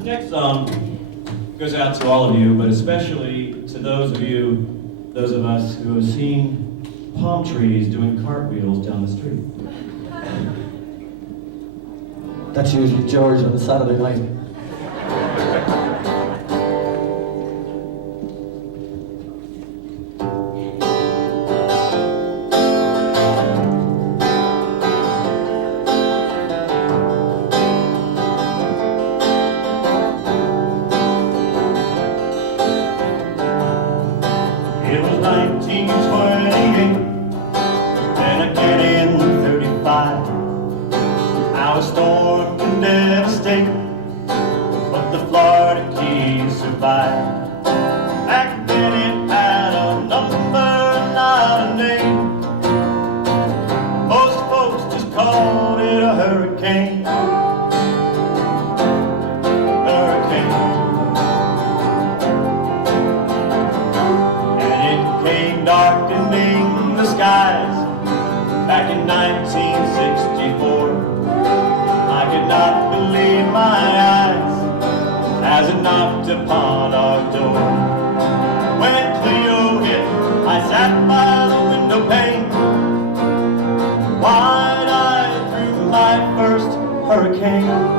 This next song goes out to all of you, but especially to those of us who have seen palm trees doing cartwheels down the street. That's usually George on a Saturday night. It was 1928, and again in 35. I was stormed and devastated, but the Florida Keys survived. Back then it had a number, not a name. Most folks just called it a hurricane. Darkening the skies back in 1964. I could not believe my eyes as it knocked upon our door. When Cleo hit, I sat by the window pane, wide-eyed through my first hurricane.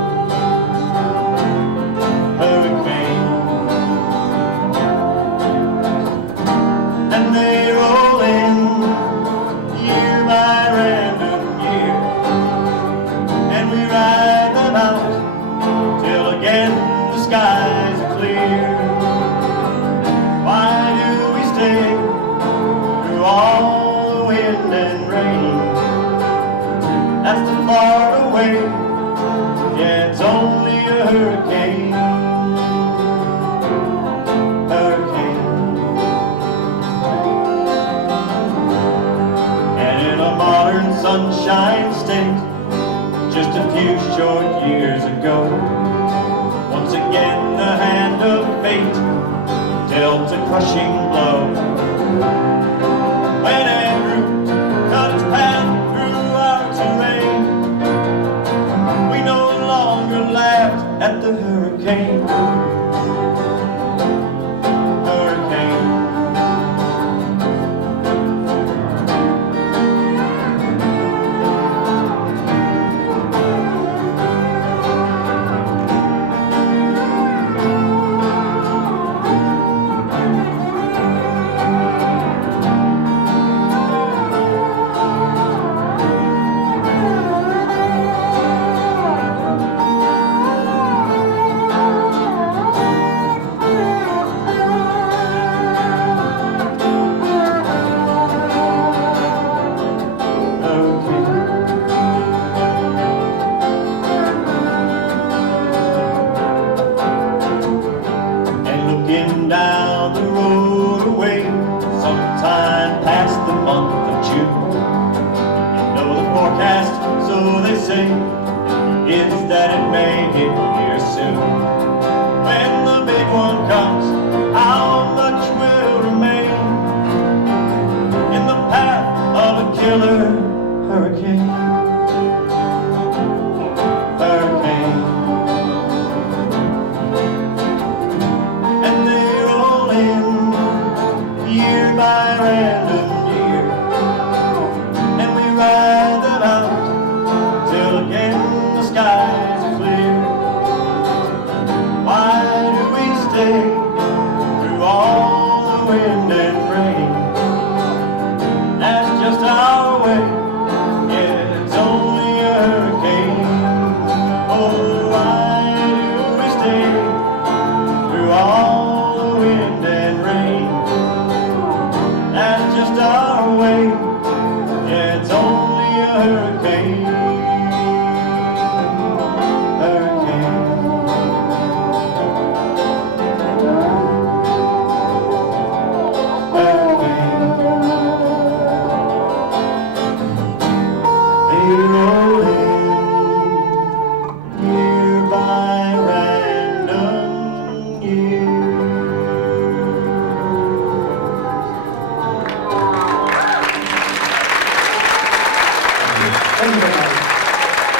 And they roll in year by random year, and we ride them out till again the skies are clear. Why do we stay through all the wind and rain? That's the Florida way, yeah, it's only a hurricane. Modern sunshine state, just a few short years ago, once again the hand of fate dealt a crushing blow. When Andrew cut his path through our terrain, we no longer laughed at the hurricane. Down the road away, sometime past the month of June. You know the forecast, so they say, is that it may hit